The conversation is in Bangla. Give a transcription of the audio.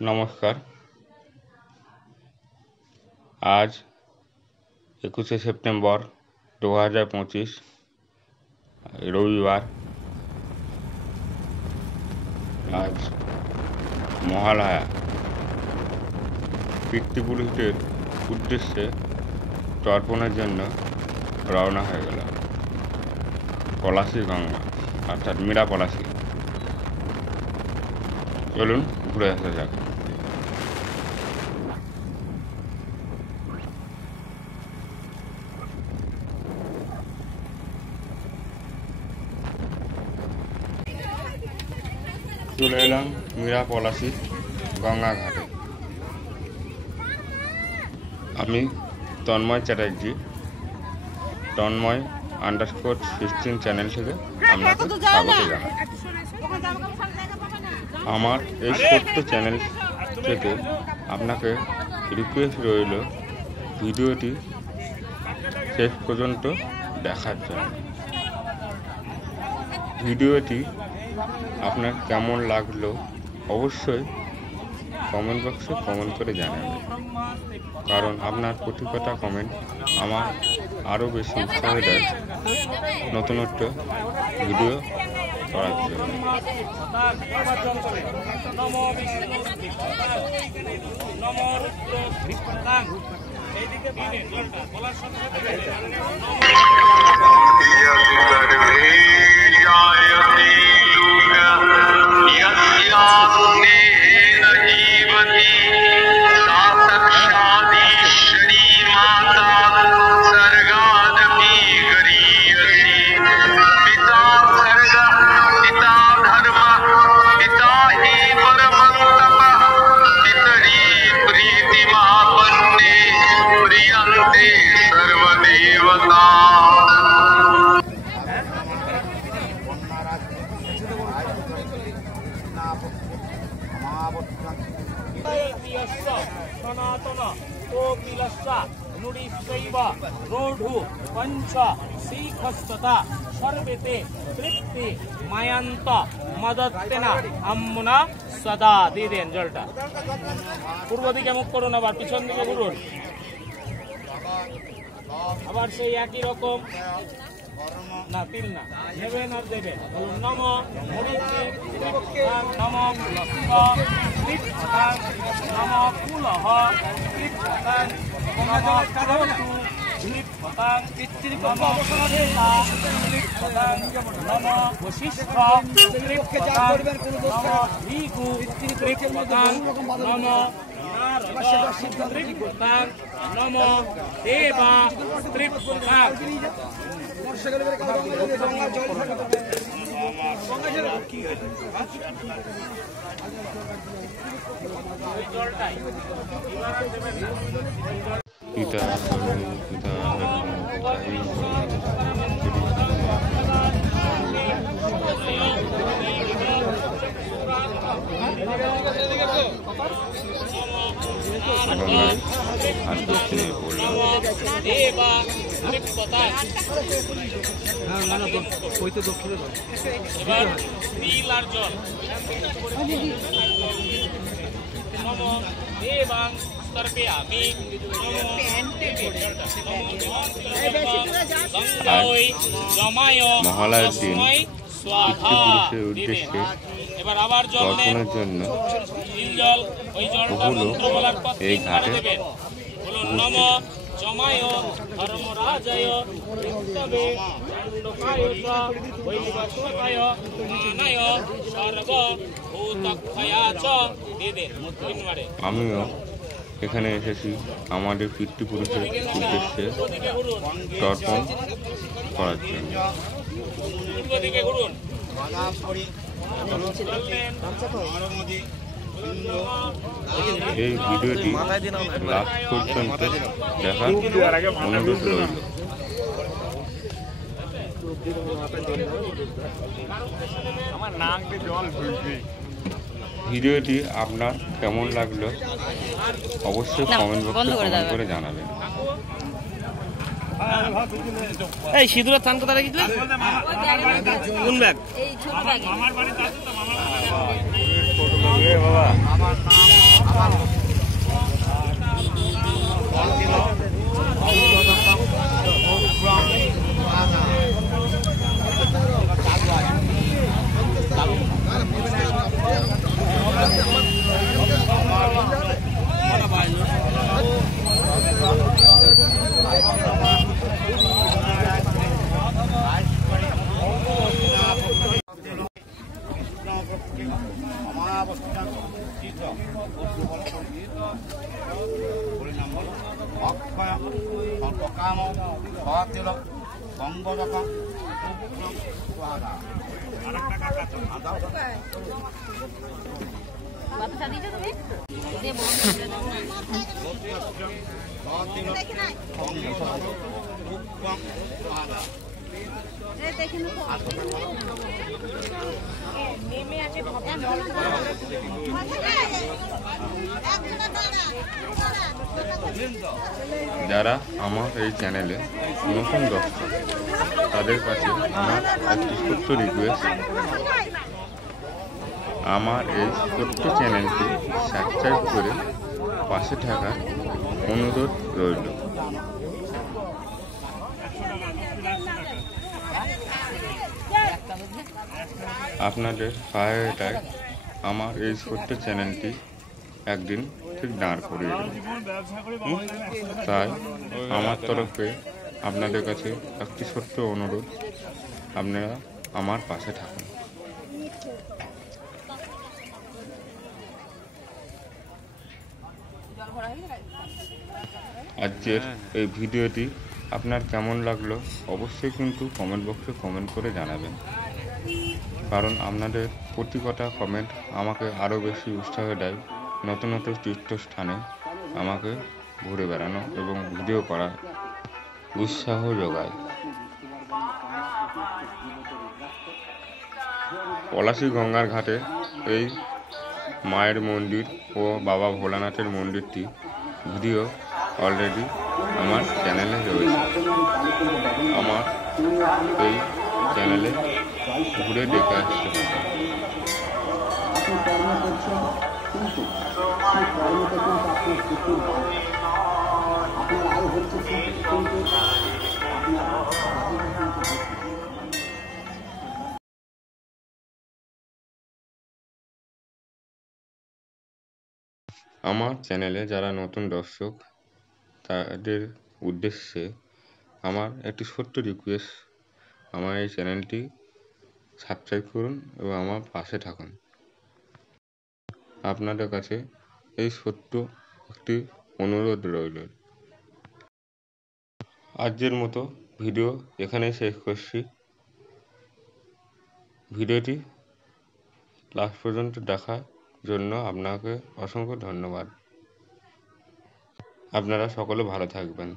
নমস্কার। আজ 21শে সেপ্টেম্বর 2025 রবিবার। আজ মহালয়া। পিতৃপুরুষদের উদ্দেশ্যে তর্পণের জন্য রওনা হয়ে গেল পলাশী গঙ্গা, অর্থাৎ মীরা পলাশী। চলুন ঘুরে আসা যাক। চলে এলাম মীরা পলাশী গঙ্গা ঘাটে। আমি তন্ময় চ্যাটার্জি, তন্ময় _16 চ্যানেল থেকে আপনাকে স্বাগত জানাই। আমার এই ছোট্ট চ্যানেল থেকে আপনাকে রিকোয়েস্ট রইল ভিডিওটি শেষ পর্যন্ত দেখার জন্য। ভিডিওটি আপনার কেমন লাগলো অবশ্যই কমেন্ট বক্সে কমেন্ট করে জানাবেন, কারণ আপনার প্রতি কটা কমেন্ট আমার আরও বেশি উৎসাহ দেয় নতুনত্ব ভিডিও করার জন্য। সনাতন কোকিলস্য নুড়িশৈব রোঢ়ু পঞ্চ শিখস্ততা সর্বেতে তৃপ্তি মায়ান্ত মদত্তেনা আম্মুনা সদা। দিয়ে দেন জলটা। পূর্ব দিকে মুখ করুন, আবার পিছন দিকে ঘুরুন, আবার সেই একই রকম না, তিল না নেবেন আর দেবেন। বলুন নম নম নম কুলহ নম বশিষ্ঠ নম নম দেবা ত্রিপুতাং। পিতা এবার তিল আর জল। নম দেবাং তর্পয়ামি মহালয়ার দিন পিতৃপুরুষের উদ্দেশ্যে এবার আবার জল তর্পণের জন্য জল ওই জলটা মন্ত্র বলার পর এই ঘাটে দেবেন। বলুন নম জমায় ধর্মরাজয় বিত্তবে দণ্ডকায় চ বৈবস্বতায় মানায় সর্বভূতক্ষয়া চ। দিয়ে দেন তিনবারে। আমিও এখানে এসেছি আমাদের পিতৃপুরুষের উদ্দেশ্যে তর্পণ করার জন্য। পূর্ব দিকে ঘুরুন। এই ভিডিওটি লাস্ট পর্যন্ত দেখার অনুরোধ রইল। ভিডিওটি আপনার কেমন লাগলো অবশ্যই কমেন্ট বক্সে কমেন্ট করে জানাবেন। এই সিঁদুরের থান কোথায় রেখেছিলি? কোন ব্যাগ? এই ছোট ব্যাগ। আমার বাড়িতে আছে তো, মামার বাবা। অক্ষয় অল্পকাম সতিল বঙ্গরক যারা আমার এই চ্যানেলে নতুন দর্শক তাদের কাছে আমার একটি ছোট্ট রিকোয়েস্ট, আমার এই ছোট্ট চ্যানেলটি সাবস্ক্রাইব করে পাশে থাকার অনুরোধ রইল। আপনাদের সহায়তায় আমার এই ছোট্ট চ্যানেলটি একদিন ঠিক দাঁড় করিয়ে দেবে। তাই আমার তরফে আপনাদের কাছে একটি ছোট্ট অনুরোধ, আপনারা আমার পাশে থাকুন। আজকের এই ভিডিওটি আপনার কেমন লাগলো অবশ্যই কিন্তু কমেন্ট বক্সে কমেন্ট করে জানাবেন, কারণ আপনাদের প্রতি কটা কমেন্ট আমাকে আরও বেশি উৎসাহ দেয়, নতুন নতুন তীর্থস্থানে আমাকে ঘুরে বেড়ানো এবং ভিডিও করার উৎসাহ যোগায়। পলাশী গঙ্গার ঘাটে এই মায়ের মন্দির ও বাবা ভোলানাথের মন্দিরটি ভিডিও অলরেডি আমার চ্যানেলে রয়েছে। আমার এই চ্যানেলে ঘুরে দেখে আসতে পারেন। আমার চ্যানেলে যারা নতুন দর্শক তাদের উদ্দেশ্যে আমার একটি ছোট্ট রিকোয়েস্ট, আমার এই চ্যানেলটি সাবস্ক্রাইব করুন এবং আমার পাশে থাকুন। আপনাদের কাছে এই ছোট্ট একটি অনুরোধ রইল। আজকের মতো ভিডিও এখানেই শেষ করছি। ভিডিওটি লাস্ট পর্যন্ত দেখার জন্য আপনাকে অসংখ্য ধন্যবাদ। আপনারা সকলে ভালো থাকবেন।